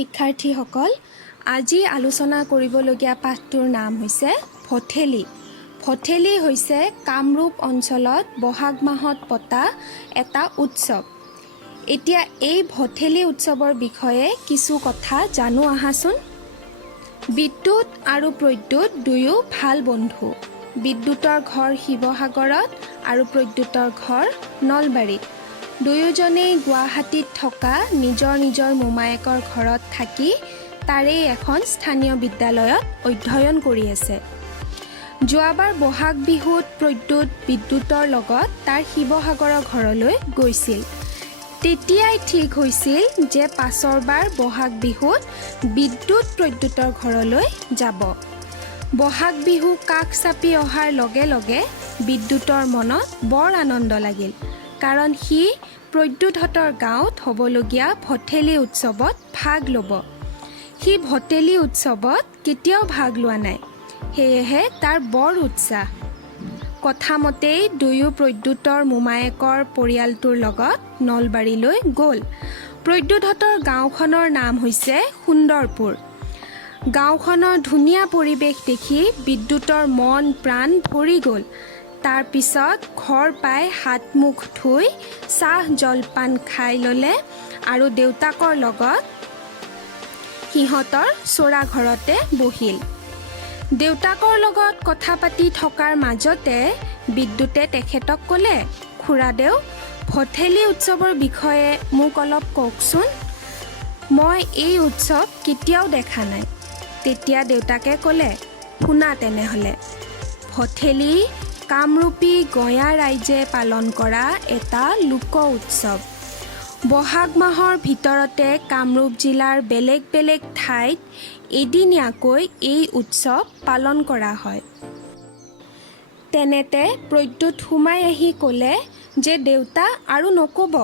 শিক্ষাৰ্থীসকল, আজি আলোচনা কৰিবলগীয়া পাঠটোৰ নাম হৈছে ভঠেলি। ভঠেলি হৈছে কামৰূপ অঞ্চলত বহাগ মাহত পতা এটা উৎসৱ। এতিয়া এই ভঠেলি উৎসৱৰ বিষয়ে কিছু কথা জানো আহাচোন। বিদ্যুৎ আৰু প্ৰদ্যুৎ দুয়ো ভাল বন্ধু। বিদ্যুতৰ ঘৰ শিৱসাগৰত আৰু প্ৰদ্যুতৰ ঘৰ নলবাৰীত। দুয়োজনেই গুৱাহাটীত থকা নিজৰ নিজৰ মোমায়েকৰ ঘৰত থাকি তাৰেই এখন স্থানীয় বিদ্যালয়ত অধ্যয়ন কৰি আছে। যোৱাবাৰ বহাগ বিহুত প্ৰদ্যুৎ বিদ্যুতৰ লগত তাৰ শিৱসাগৰৰ ঘৰলৈ গৈছিল। তেতিয়াই ঠিক হৈছিল যে পাছৰবাৰ বহাগ বিহুত বিদ্যুৎ প্ৰদ্যুতৰ ঘৰলৈ যাব। বহাগ বিহু কাষ চাপি অহাৰ লগে লগে বিদ্যুতৰ মনত বৰ আনন্দ লাগিল, কাৰণ সি প্ৰদ্যুৎহঁতৰ গাঁৱত হ'বলগীয়া ভঠেলি উৎসৱত ভাগ ল'ব। সি ভঠেলি উৎসৱত কেতিয়াও ভাগ লোৱা নাই, সেয়েহে তাৰ বৰ উৎসাহ। কথামতেই দুয়ো প্ৰদ্যুতৰ মোমায়েকৰ পৰিয়ালটোৰ লগত নলবাৰীলৈ গ'ল। প্ৰদ্যুৎহঁতৰ গাঁওখনৰ নাম হৈছে সুন্দৰপুৰ। গাঁওখনৰ ধুনীয়া পৰিৱেশ দেখি বিদ্যুতৰ মন প্ৰাণ ভৰি গ'ল। তাৰ পিছত ঘৰ পাই হাত মুখ ধুই চাহ জলপান খাই ল'লে আৰু দেউতাকৰ লগত সিহঁতৰ চৰা ঘৰতে বহিল। দেউতাকৰ লগত কথা পাতি থকাৰ মাজতে বিদ্যুতে তেখেতক ক'লে, খুৰাদেউ, ভঠেলি উৎসৱৰ বিষয়ে মোক অলপ কওকচোন। মই এই উৎসৱ কেতিয়াও দেখা নাই। তেতিয়া দেউতাকে ক'লে, শুনা তেনেহ'লে। ভঠেলি কামৰূপী গঞা ৰাইজে পালন কৰা এটা লোক উৎসৱ। বহাগ মাহৰ ভিতৰতে কামৰূপ জিলাৰ বেলেগ বেলেগ ঠাইত এদিনীয়াকৈ এই উৎসৱ পালন কৰা হয়। তেনেতে প্ৰদ্যুৎ সোমাই আহি ক'লে যে দেউতা আৰু নক'ব।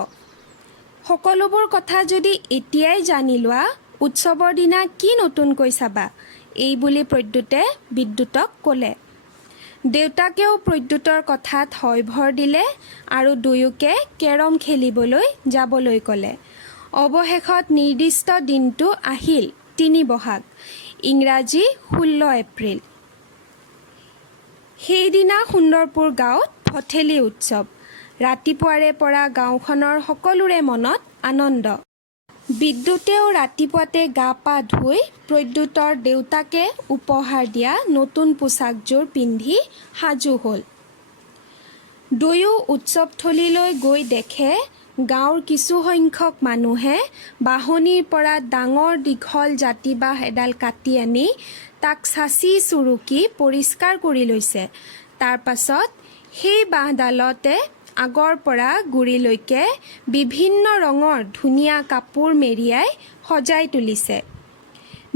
সকলোবোৰ কথা যদি এতিয়াই জানি লোৱা, উৎসৱৰ দিনা কি নতুনকৈ চাবা, এই বুলি প্ৰদ্যুতে বিদ্যুতক ক'লে। দেউতাকেও প্ৰদ্যুতৰ কথাত হয়ভৰ দিলে আৰু দুয়োকে কেৰম খেলিবলৈ যাবলৈ ক'লে। অৱশেষত নিৰ্দিষ্ট দিনটো আহিল ৩ বহাগ, ইংৰাজী ১৬ এপ্ৰিল। সেইদিনা সুন্দৰপুৰ গাঁৱত ভঠেলি উৎসৱ। ৰাতিপুৱাৰে পৰা গাঁওখনৰ সকলোৰে মনত আনন্দ। বিদ্যুতেও ৰাতিপুৱাতে গা পা ধুই প্ৰদ্যুতৰ দেউতাকে উপহাৰ দিয়া নতুন পোছাকযোৰ পিন্ধি সাজু হ'ল। দুয়ো উৎসৱথলীলৈ গৈ দেখে গাঁৱৰ কিছুসংখ্যক মানুহে বাহনিৰ পৰা ডাঙৰ দীঘল জাতিবাঁহ এডাল কাটি আনি তাক চাচি চুৰুকি পৰিষ্কাৰ কৰি লৈছে। তাৰ পাছত সেই বাঁহডালতে আগৰ পৰা গুৰিলৈকে বিভিন্ন ৰঙৰ ধুনীয়া কাপোৰ মেৰিয়াই সজাই তুলিছে।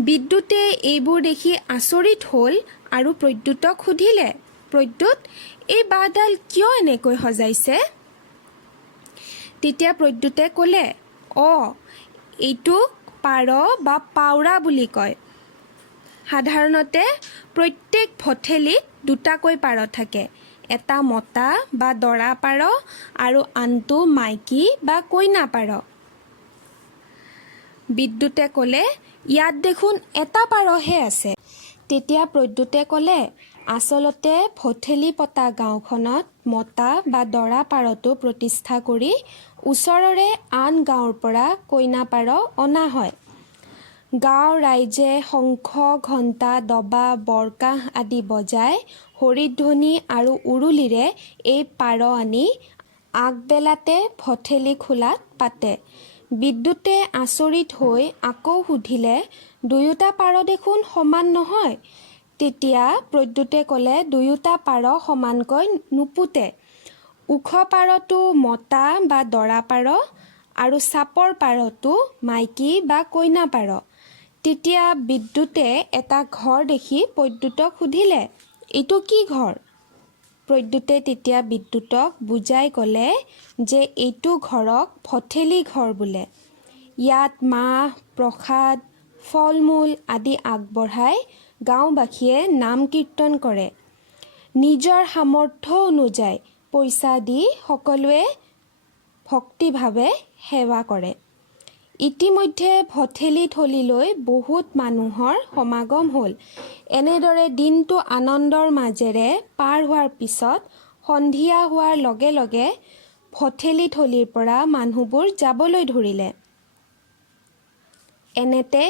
বিদ্যুতে এইবোৰ দেখি আচৰিত হ'ল আৰু প্ৰদ্যুতক সুধিলে, প্ৰদ্যুৎ, এই বাঁহডাল কিয় এনেকৈ সজাইছে? তেতিয়া প্ৰদ্যুতে ক'লে, এইটোক পাৰ বা পাউৰা বুলি কয়। সাধাৰণতে প্ৰত্যেক ভঠেলিত দুটাকৈ পাৰ থাকে, এটা মতা বা দৰা পাৰ আৰু আনটো মাইকী বা কইনা পাৰ। বিদ্যুতে ক'লে, ইয়াত দেখোন এটা পাৰহে আছে। তেতিয়া প্ৰদ্যুতে ক'লে, আচলতে ভঠেলি পতা গাঁওখনত মতা বা দৰা পাৰটো প্ৰতিষ্ঠা কৰি ওচৰৰে আন গাঁৱৰ পৰা কইনা পাৰ অনা হয়। গাঁৱৰ ৰাইজে শংখ, ঘণ্টা, দবা, বৰকাহ আদি বজাই হৰিধ্বনি আৰু উৰুলিৰে এই পাৰ আনি আগবেলাতে ভঠেলি খোলাত পাতে। বিদ্যুতে আচৰিত হৈ আকৌ সুধিলে, দুয়োটা পাৰ দেখোন সমান নহয়। তেতিয়া প্ৰদ্যুতে ক'লে, দুয়োটা পাৰ সমানকৈ নুপুতে। ওখ পাৰটো মতা বা দৰা পাৰ আৰু চাপৰ পাৰটো মাইকী বা কইনা পাৰ। তেতিয়া বিদ্যুতে এটা ঘৰ দেখি প্ৰদ্যুতক সুধিলে, এইটো কি ঘৰ? প্ৰদ্যুতে তেতিয়া বিদ্যুতক বুজাই ক'লে যে এইটো ঘৰক ভঠেলি ঘৰ বোলে। ইয়াত মাহ, প্ৰসাদ, ফল মূল আদি আগবঢ়াই গাঁওবাসীয়ে নাম কীৰ্তন কৰে। নিজৰ সামৰ্থ্য অনুযায়ী পইচা দি সকলোৱে ভক্তিভাৱে সেৱা কৰে। ইতিমধ্যে ভঠেলিথলীলৈ বহুত মানুহৰ সমাগম হ'ল। এনেদৰে দিনটো আনন্দৰ মাজেৰে পাৰ হোৱাৰ পিছত সন্ধিয়া হোৱাৰ লগে লগে ভঠেলিথলীৰ পৰা মানুহবোৰ যাবলৈ ধৰিলে। এনেতে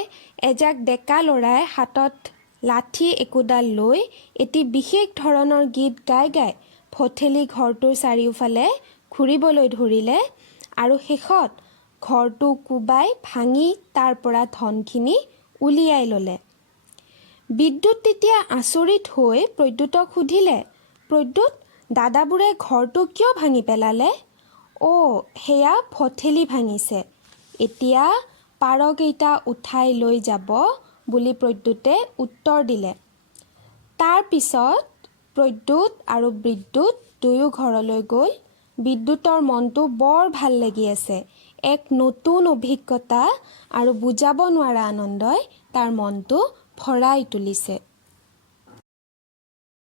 এজাক ডেকা ল'ৰাই হাতত লাঠি একোডাল লৈ এটি বিশেষ ধৰণৰ গীত গাই গাই ভঠেলি ঘৰটোৰ চাৰিওফালে ঘূৰিবলৈ ধৰিলে আৰু শেষত ঘৰটো কোবাই ভাঙি তাৰ পৰা ধনখিনি উলিয়াই ল'লে। বিদ্যুৎ তেতিয়া আচৰিত হৈ প্ৰদ্যুৎক সুধিলে, প্ৰদ্যুৎ, দাদাবোৰে ঘৰটো কিয় ভাঙি পেলালে? সেয়া ভঠেলি ভাঙিছে, এতিয়া পাৰকেইটা উঠাই লৈ যাব বুলি প্ৰদ্যুতে উত্তৰ দিলে। তাৰ পিছত প্ৰদ্যুৎ আৰু বিদ্যুৎ দুয়ো ঘৰলৈ গ'ল। বিদ্যুতৰ মনটো বৰ ভাল লাগি আছে। এক নতুন অভিজ্ঞতা আৰু বুজাব নোৱাৰা আনন্দই তাৰ মনটো ভৰাই তুলিছে।